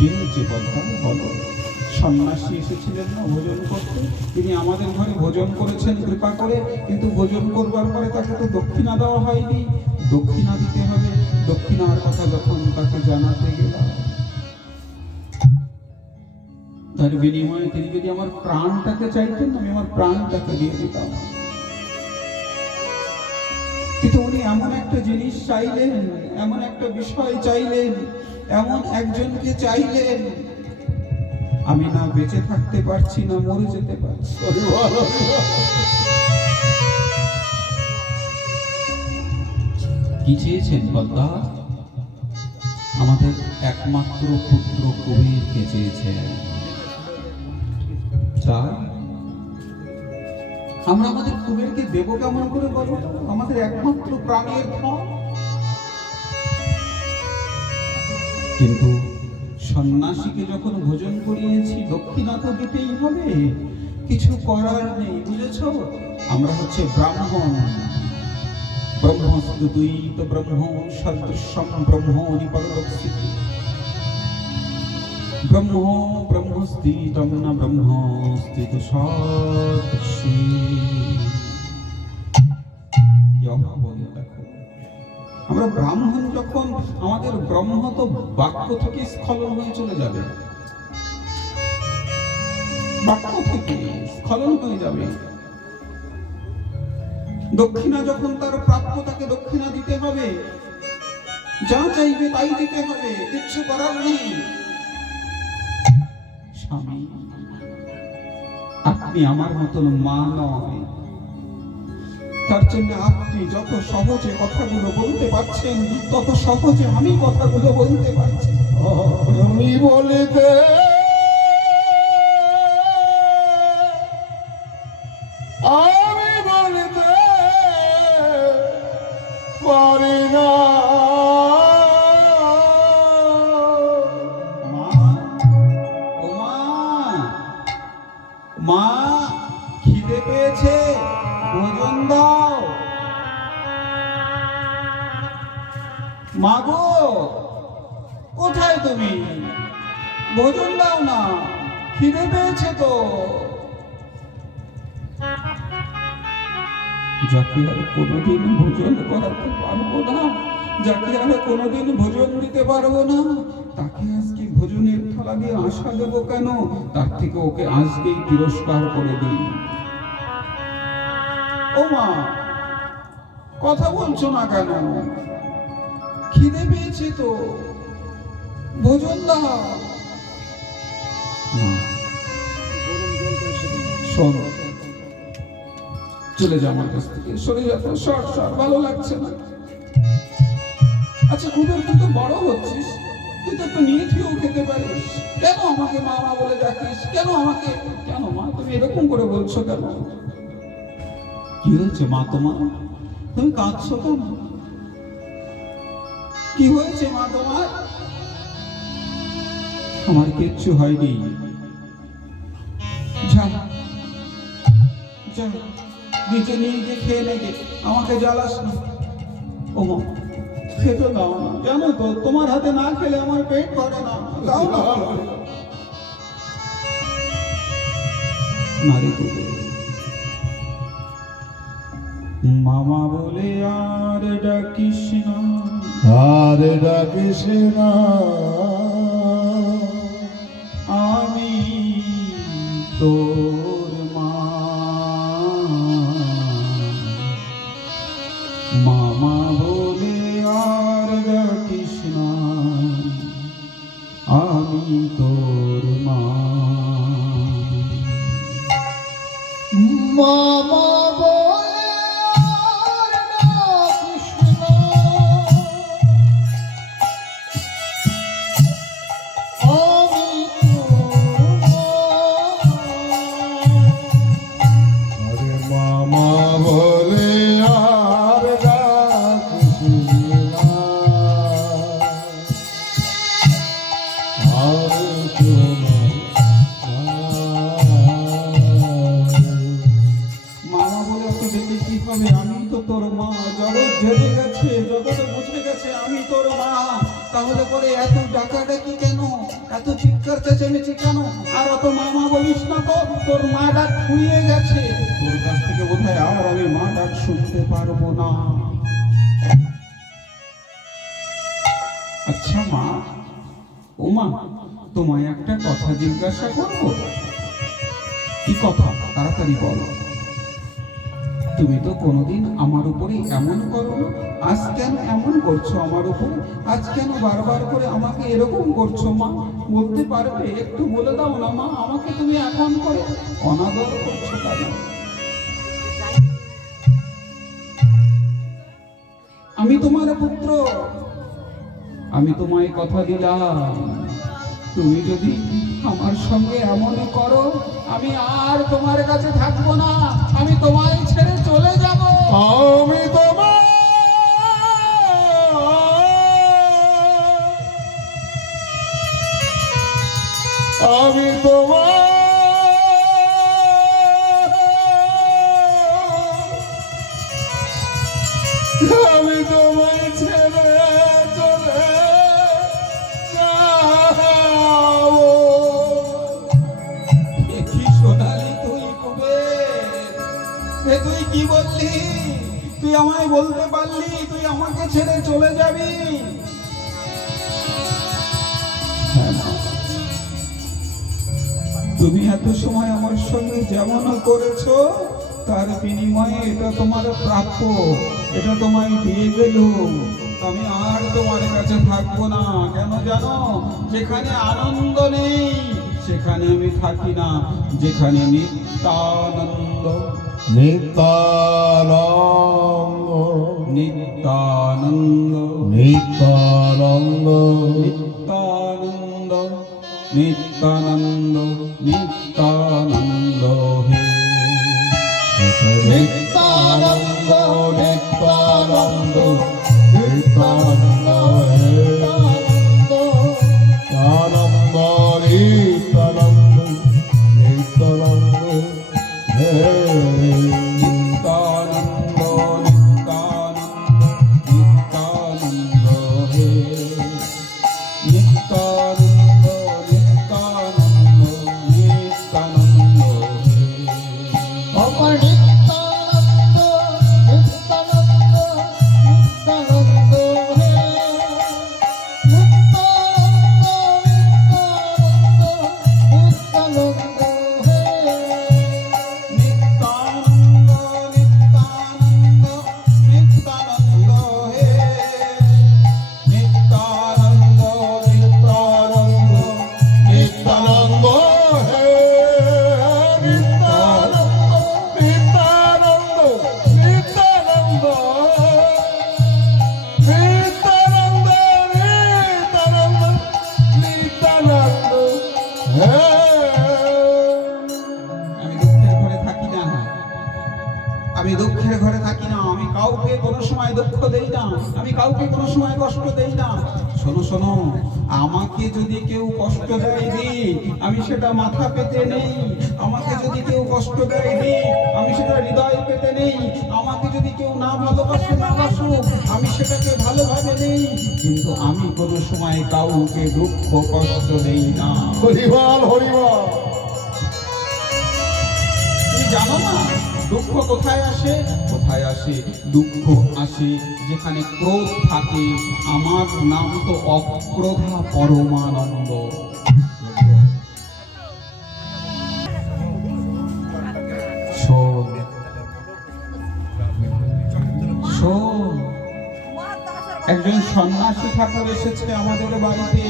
কি হয়েছে বলতাম বলো। সন্ন্যাসী এসেছিলেন না ভোজন করতে, তিনি আমাদের ঘরে ভোজন করেছেন কৃপা করে, কিন্তু ভোজন করবার পরে তাকে তো দক্ষিণা দেওয়া হয়নি। দক্ষিণা দিতে হবে। দক্ষিণার কথা যখন তাকে জানাতে গেলাম, তার বিনিময়ে তিনি যদি আমার প্রাণটাকে চাইতেন, আমি আমার প্রাণটাকে দিয়ে দিতাম। কিন্তু উনি এমন একটা জিনিস চাইলেন, এমন একটা বিষয় চাইলেন, এমন একজনকে চাইলেন, আমি না বেঁচে থাকতে পারছি না মরে যেতে পারছি। কি চেয়েছেন বলতা? আমাদের একমাত্র পুত্র কবিরকে চেয়েছেন। তাই আমরা আমাদের কুবেরকে দেব কেমন করে বলো? আমাদের একমাত্র প্রাণের ধন। কিন্তু সন্ন্যাসীকে যখন ভোজন করিয়েছি, দক্ষিণা তো দিতেই হবে, কিছু করার নেই, বুঝেছ? আমরা হচ্ছে ব্রাহ্মণ। ব্রহ্মস্তুত ব্রহ্ম সদৃশম ব্রহ্ম নিপরদর্শিত। ব্রহ্ম ব্রহ্মস্থিতম না ব্রহ্মস্থিত সদৃশী। দেখো, আমরা ব্রাহ্মণ যখন, আমাদের ব্রহ্ম তো বাক্য থেকে স্খলন হয়ে চলে যাবে, বাক্য থেকে স্খলন হয়ে যাবে। দক্ষিণা যখন তার প্রাপ্য, তাকে দক্ষিণা দিতে হবে, যা চাইবে তাই দিতে হবে, কিচ্ছু করার নেই। স্বামী, আপনি আমার মতন মা নয়, তার জন্য আপনি যত সহজে কথাগুলো বলতে পারছেন, তত সহজে আমি কথাগুলো বলতে পারছি। আমি বলিতে আমি বলিতে পারি না। মা, খিদে পেয়েছে, ভোজন দাও। মা গো, কোথায় তুমি? ভোজন দাও না, খিদে পেয়েছে তো। যাকে আর কোনোদিন ভোজন করাতে পারবো না, যাকে আর কোনোদিন ভোজন দিতে পারবো না, তাকে আজকে ভোজনের থালা দিয়ে আশা দেবো কেন? তার থেকে ওকে আজকেই তিরস্কার করে দিই। ও মা, কথা বলছো না কেন? খিদে পেয়েছে তো, ভোজন দাও। শোন, চলে যা আমার কাছ থেকে, সরে যা তো, সর সর, ভালো লাগছে না। আচ্ছা কুবের, তুই তো বড় হচ্ছিস, তুই তো একটু নিয়ে খেয়েও খেতে পারিস, কেন আমাকে মা মা বলে ডাকিস? কেন আমাকে, কেন মা তুমি এরকম করে বলছো কেন? কি হয়েছে মা তোমার? তুমি কাঁদছো কেন? কি হয়েছে মা তোমার? আমার কিচ্ছু হয়নি। যা যা, নিচে নিয়ে গিয়ে খেয়ে নেগে, আমাকে জ্বালাস না। ও মা, খেতে দাও না, জানো তো তোমার হাতে না খেলে আমার পেট ভরে না, দাও না। নারী করে মামা বলে আর ডাকিস না, আর ডাকিস না। আমি তোর মা। মামা বলে আর ডাকিস না, আমি তোর মা। মামা বলে আর ডাকিস না, আমি তোর মা। আরে মামা বলে আর ডাকিস না, আর মামা বলে তো ডেকে কি হবে? আমি তো তোর মা। জগৎ ঝরে গেছে, জগৎ মুছে গেছে, আমি তোর মা। তাহলে পরে এত ডাকাডাকি কেন? এত চিৎকার চেঁচামেচি কেন? আর অত মামা বলিস না তো, তোর মা ডাক ফুরিয়ে গেছে। তোর কাছ থেকে বোধহয় আর আমি মা ডাক শুনতে পারবো না। আচ্ছা মা, ও মা, তোমায় একটা কথা জিজ্ঞাসা করবো। কি কথা? তাড়াতাড়ি বলো। তুমি তো কোনোদিন আমার উপরে এমন করো না, আজ কেন এমন করছো আমার উপরে? আজ কেন বারবার করে আমাকে এরকম করছো মা? বলতে পারবে? একটু বলে দাও না মা, আমাকে তুমি এখন করে অনাদর করছো কেন? আমি তোমার পুত্র, আমি তোমায় কথা দিলাম, তুমি যদি আমার সঙ্গে এমন করো, আমি আর তোমার কাছে থাকবো না, আমি তোমায় ছেড়ে চলে যাব। আমি তোমার আমি তোমার আমি তোমায় ছেড়ে চলে যাব। এ কি শোনালি তুই কুবের? এ তুই কি বললি? তুই আমায় বলতে পারলি তুই আমাকে ছেড়ে চলে যাবি? হ্যাঁ মা, তুমি এত সময় আমার সঙ্গে যেমন করেছো, তার বিনিময়ে এটা তোমার প্রাপ্য, এটা তোমায় দিয়ে গেলুম। আমি আর তোমার কাছে থাকবো না। কেন জানো? যেখানে আনন্দ নেই সেখানে আমি থাকি না, যেখানে নিত্যানন্দ। নিত্যানন্দ নিত্যানন্দ নিত্যানন্দ নিত্যানন্দ নিত্যানন্দ নিত্যানন্দ হে নিত্যানন্দ নিত্যানন্দ নিত্যানন্দ হে আনন্দ নিত্যানন্দ নিত্যানন্দ হে নিত্যানন্দ নিত্যানন্দ নিত্যানন্দ হে নিত্যানন্দ নিত্যানন্দ নিত্যানন্দ হে আমার নিত্যানন্দ নিত্যানন্দ নিত্যানন্দ হে নিত্যানন্দ নিত্যানন্দ হে নিত্যানন্দ নিত্যানন্দ নিত্যানন্দ হে নিত্যানন্দ আমি দুঃখের ঘরে থাকি না, আমি কাউকে কোনো সময় দুঃখ দেই না, আমি কাউকে কোনো সময় কষ্ট দেই না। শোনো শোনো, আমাকে যদি কেউ কষ্ট দেয় দি, আমি সেটা মাথা পেতে নেই। আমাকে যদি কেউ কষ্ট দেয় দি, আমি সেটা হৃদয় পেতে নেই। আমাকে যদি কেউ না ভালোবাসে, না বাসুক, আমি সেটাকে ভালোভাবে নেই। কিন্তু আমি কোনো সময় কাউকে দুঃখ কষ্ট দেই না। হরিবল হরিবল তুমি জানো না দুঃখ কোথায় আসে? কোথায় আসে? দুঃখ আসে যেখানে ক্রোধ থাকে। আমার নাম তো অক্রোধা পরমানন্দ। শোন শোন, একজন সন্ন্যাসী ঠাকুর এসেছে আমাদের বাড়িতে।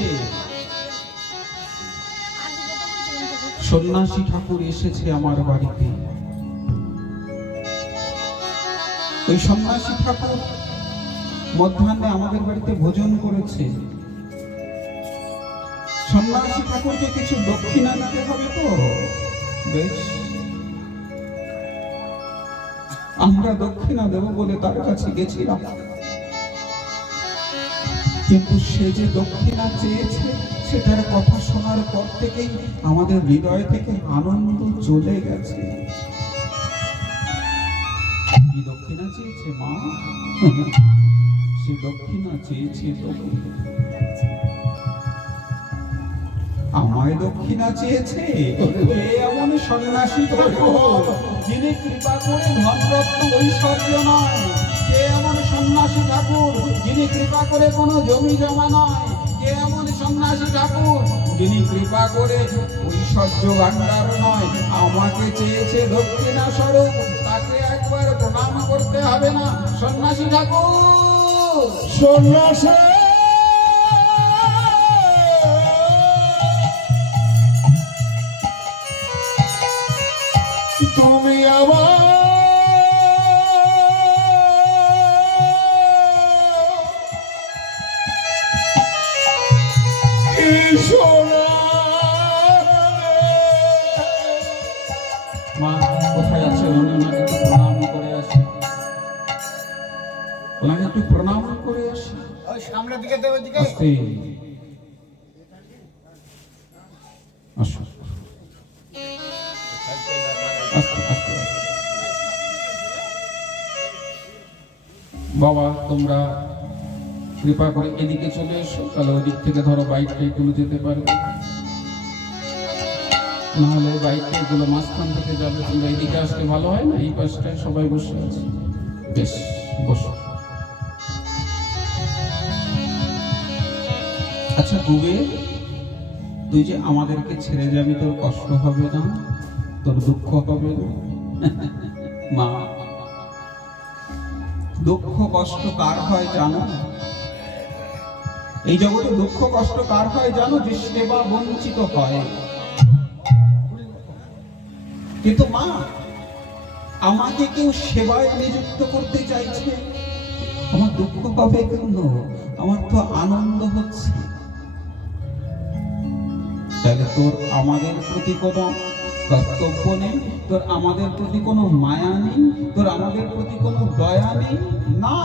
সন্ন্যাসী ঠাকুর এসেছে আমার বাড়িতে। ওই সন্ন্যাসী ঠাকুর মধ্যাহ্নে আমাদের বাড়িতে ভোজন করেছে। সন্ন্যাসী ঠাকুরকে কিছু দক্ষিণা দিতে হবে তো। বেশ, আমরা দক্ষিণা দেব বলে তার কাছে গেছিলাম, কিন্তু সে যে দক্ষিণা চেয়েছে সেটার কথা শোনার পর থেকেই আমাদের হৃদয় থেকে আনন্দ চলে গেছে। কি দক্ষিণা চেয়েছে মা? সে দক্ষিণা চেয়েছে আমায় দক্ষিণা চেয়েছে? কে এমন সন্ন্যাসী ঠাকুর যিনি কৃপা করে ধনরত্ন ঐশ্বর্য নয়? কে এমন সন্ন্যাসী ঠাকুর যিনি কৃপা করে কোনো জমি জমা নয়? কে এমন সন্ন্যাসী ঠাকুর যিনি কৃপা করে ঐশ্বর্য ভাণ্ডার নয়? আমাকে চেয়েছে দক্ষিণা স্বরূপ, তাকে একবার প্রণাম করতে হবে না সন্ন্যাসী ঠাকুর? সন্ন্যাসী তুমি আমার মা কোথায় আছে? ওনাকে একটু প্রণাম করে আসি, ওনাকে একটু প্রণাম করে আসি। ওই সামনের দিকে দেবে দিকে আস্তে আসো, আস্তে আস্তে। বাবা তোমরা কৃপা করে এদিকে চলে এসো, তাহলে ওদিক থেকে ধরো বাইকটা এগুলো যেতে পারবে, নাহলে বাইকটা এগুলো মাঝখান থেকে যাবে। তোমরা এদিকে আসলে ভালো হয় না? এই পাশটায় সবাই বসে আছে, বেশ বসো। আচ্ছা গুবে, তুই যে আমাদেরকে ছেড়ে যাবি, তোর কষ্ট হবে না? তোর দুঃখ হবে না? মা, দুঃখ কষ্ট কার হয় জানো? এই জগতে দুঃখ কষ্ট কার হয় জানো? যে সেবা বঞ্চিত হয়। কিন্তু মা, আমাকে কেউ সেবায় নিযুক্ত করতে চাইছে, আমার দুঃখ পাবে কেন? আমার তো আনন্দ হচ্ছে। তাহলে তোর আমাদের প্রতি কোনো কর্তব্য নেই, তোর আমাদের প্রতি কোনো মায়া নেই, তোর আমাদের প্রতি কোনো দয়া নেই? না,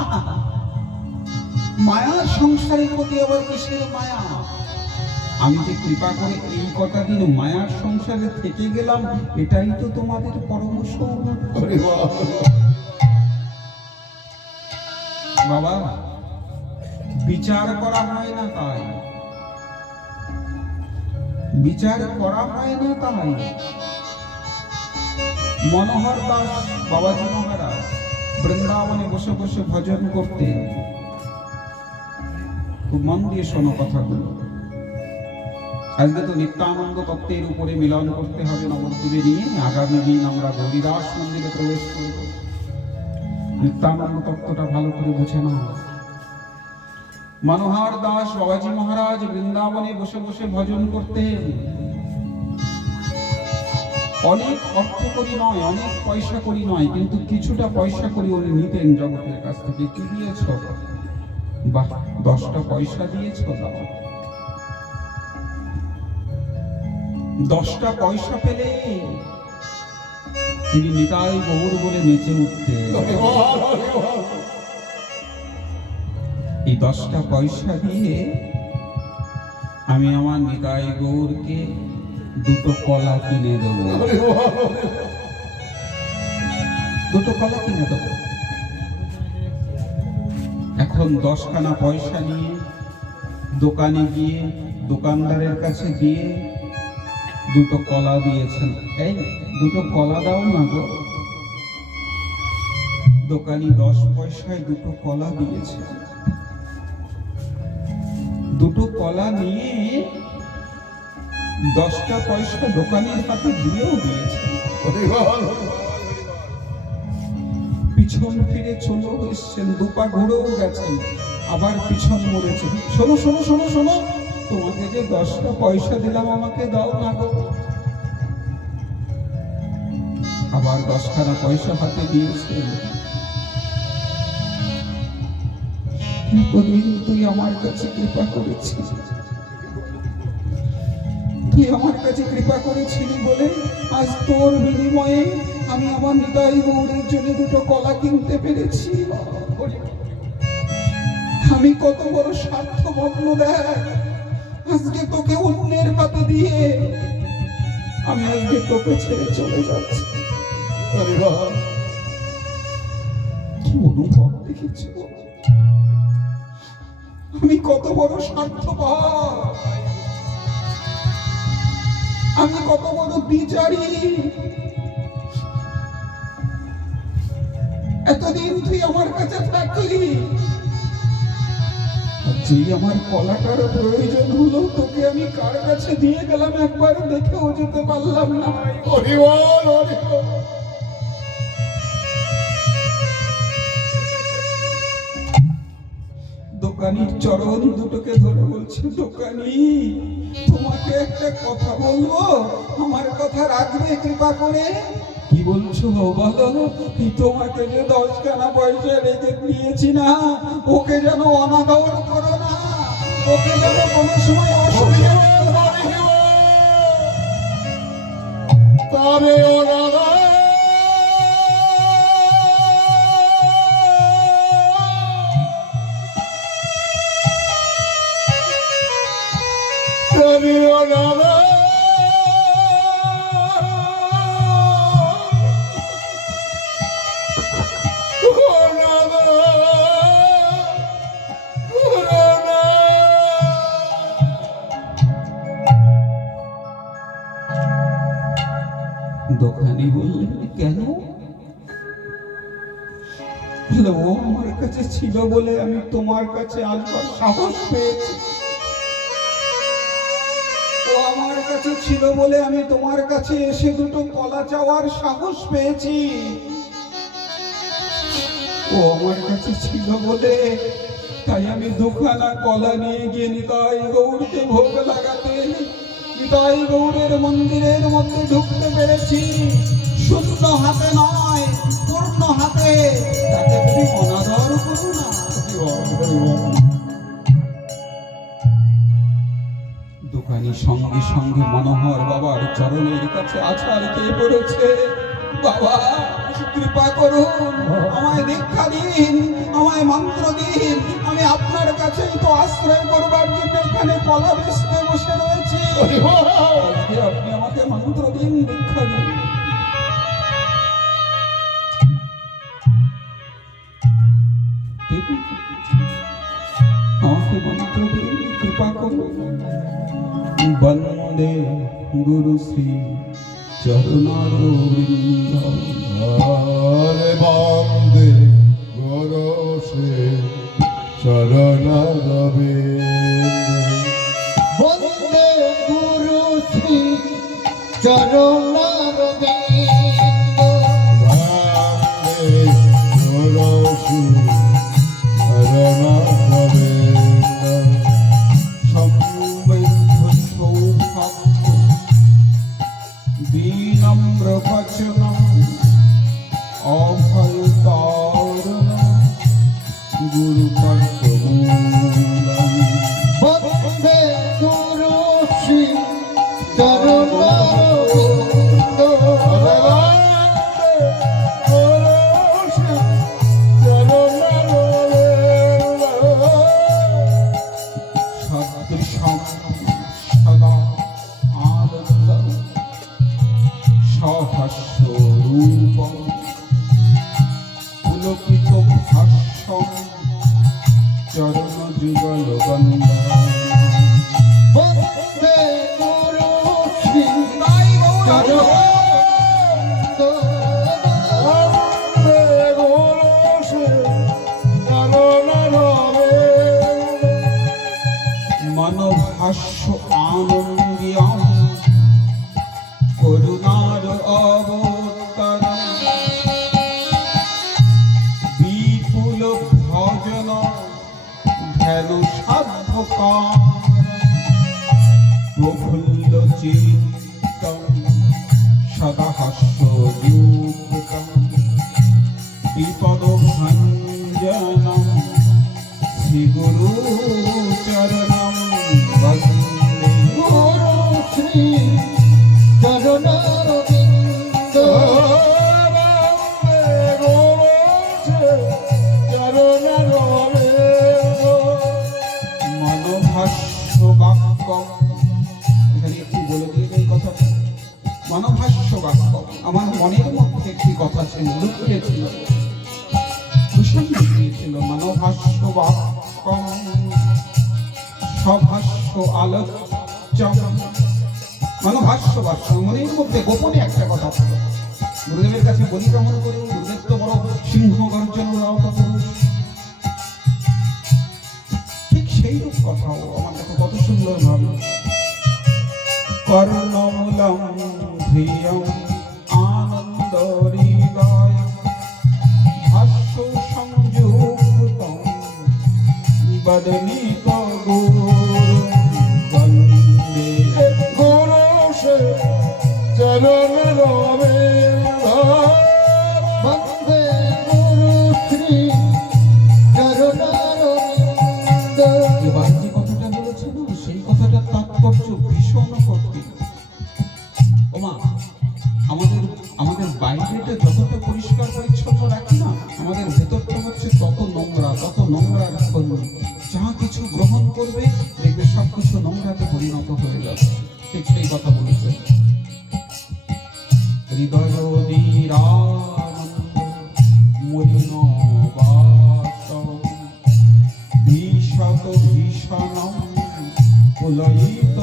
মায়ার সংসারের প্রতি আবার কিসের মায়া? আমি যে কৃপা করে এই কটা দিন মায়ার সংসারে থেকে গেলাম, এটাই তো তোমাদের পরম সৌভাগ্য। বাবা, বিচার করা হয় না তাই, বিচার করা হয় না তাই। মনোহর দাস বাবাজি মহারাজ বৃন্দাবনে বসে বসে ভজন করতেন। খুব মন দিয়ে শোনো কথাগুলো। আজকে তো নিত্যানন্দ তত্ত্বের উপরে মিলন করতে হবে নবদ্বীপে নিয়ে। আগামী দিন আমরা গৌরীদাস মন্দিরে প্রবেশ করব। নিত্যানন্দ তত্ত্বটা ভালো করে বুঝে নাও। মনোহর দাস বাবাজি মহারাজ বৃন্দাবনে বসে বসে ভজন করতেন। অনেক অর্থ করি নয়, অনেক পয়সা করি নয়, কিন্তু কিছুটা পয়সা করি উনি নিতেন জগতের কাছ থেকে। কি দিয়েছ? বাহ, 10টা পয়সা দিয়েছ, দাও। 10টা পয়সা পেলে তিনি নিতাই গৌর বলে নেচে উঠতেন। এই 10টা পয়সা দিয়ে আমি আমার নিতাই গৌরকে 2টো কলা কিনে দেবো, 2টো কলা কিনে দেবো। এখন 10খানা পয়সা নিয়ে দোকানে গিয়ে দোকানদারের কাছে দিয়ে 2টো কলা দিয়েছেন। এই 2টো কলা দাও না গো। দোকানি 10 পয়সায় 2টো কলা দিয়েছে। 2টো কলা নিয়ে 10টা পয়সা দোকানের হাতে দিয়েও দিয়েছে। পিছন ফিরে চলেও এসছেন, 2 পা ঘুরেও গেছেন, আবার পিছন মরেছে। শোনো শোনো শোনো শোনো, তোমাকে যে 10টা পয়সা দিলাম, আমাকে দাও না গো। আবার 10খানা পয়সা হাতে দিয়েছেন। এতদিন তুই আমার কাছে কৃপা করেছিস, তুই আমার কাছে কৃপা করেছিলি বলে আজ তোর বিনিময়ে আমি আমার নিতাই গৌরের জন্য 2টো কলা কিনতে পেরেছি। আমি কত বড় স্বার্থমগ্ন দেখ, আজকে তোকে অন্যের হাতে দিয়ে আমি আজকে তোকে ছেড়ে চলে যাচ্ছি। কি অনুভব দেখেছ? আমি কত বড় স্বার্থপর। আমি কত বড় বিচারি। এতদিন তুই আমার কাছে থাকলি, যেই আমার কলাটার প্রয়োজন হলো তোকে আমি কার কাছে দিয়ে গেলাম একবার দেখেও যেতে পারলাম না। হরি বল, হরি বল। দোকানির চরণ দুটোকে ধরে বলছে, দোকানি তোমাকে একটা কথা বলবো, আমার কথা রাখবে কৃপা করে? কি বলছো বলো? তোমাকে যে 10 খানা পয়সা রেখে দিয়েছি না, ওকে যেন অনাদর করো না, ওকে যেন কোনো সময় অসুবিধা তবে ওরা দোকানি বললেন, কেন? বলে, ও আমার কাছে ছিল বলে আমি তোমার কাছে আসবার সাহস পেয়েছি। ও আমার কাছে ছিল বলে আমি তোমার কাছে এসে দুটো কলা চাওয়ার সাহস পেয়েছি। ও আমার কাছে ছিল বলে তাই আমি 2 খানা কলা নিয়ে গিয়ে নিতাই গৌরকে ভোগ লাগাতে নিতাই গৌরের মন্দিরের মধ্যে ঢুকতে পেরেছি। শূন্য হাতে নয়, পূর্ণ হাতে। তাকে তুমি অনাদর করো না। দোকানি সঙ্গে সঙ্গে মনোহর বাবার চরণের কাছে আছাড় খেয়ে পড়েছে। বাবা কৃপা করুন, আমায় দীক্ষা দিন, আমায় মন্ত্র দিন। আমি আপনার কাছেই তো আশ্রয় করবার জন্য এখানে কলা বেচতে বসে রয়েছি। আজকে আপনি আমাকে মন্ত্র দিন, দীক্ষা দিন। আমাকে মন্ত্র দিন, কৃপা করুন। বন্দে গুরু শ্রী চরণারবিন্দ। হরে বন্দে গুরু শ্রী চরণারবিন্দ। বন্দে গুরু শ্রী চরণারবিন্দ। বন্দে গুরু শ্রী চরণারবিন্দ। সমৃদ্ধ সৌভাগ্য বিনম্র বচন অভয় তারণ গুরু পদ্মমূলম। বন্দে গুরু শ্রী চরণারবিন্দ। সদৃশম সদা আনন্দম সহস্ররূপম পুলকিত ভাষ্যম চরণ যুগল বন্দম। বন্দে গুরু শ্রী তাই গৌর চরণারবিন্দ। মনোভাষ্য আনন্দিয়াম করুণার অবতারম বিপুল ভজন ধ্যান সাধকার প্রফুল্ল চিত্তম সদা হাস্যযুক্তম বিপদ ভঞ্জনম শ্রী গুরু চরণম বন্দে। গুরু শ্রী চরণারবিন্দ। মনোভাষ্য বাক্য, এখানে একটু বলে দিয়ে এই কথাটা। মনোভাষ্য বাক্য আমার মনের মধ্যে একটি কথা ছিল, লুকিয়ে ছিল, ভীষণ লুকিয়ে ছিল। মনোভাষ্য বাক্য সভাষ্য আলোচ্যম মানে ভাষ্য মনের মধ্যে গোপনে একটা কথা ছিল। গুরুদেবের কাছে বলি কেমন করে, গুরুদেব তো বড় সিংহ গর্জন রাওতা পুরুষ। ঠিক সেই রূপ কথাও আমার কাছে কত সুন্দর ভাবে কর্ণমূলম ধিয়ম আনন্দ হৃদয় ভাষ্য সংযুক্তম বদনিত গুরু বন্দে। গরসে চরণ রবে বন্দে গুরু শ্রী চরণারবিন্দ। এবার যে কথাটা বলেছে না, সেই কথাটার তাৎপর্য ভীষণ কঠিন। ওমা, আমাদের বাইরেটা যতটা পরিষ্কার পরিচ্ছন্ন রাখি না, আমাদের ভেতরটা হচ্ছে তত নোংরার খনি। যা কিছু গ্রহণ করবে দেখবে সব কিছু নোংরাতে পরিণত হয়ে যাবে। ঠিক সেই কথা বলেছে। হৃদয় নিরানন্দ মলিন বাসম ভীষণ পুলয়িত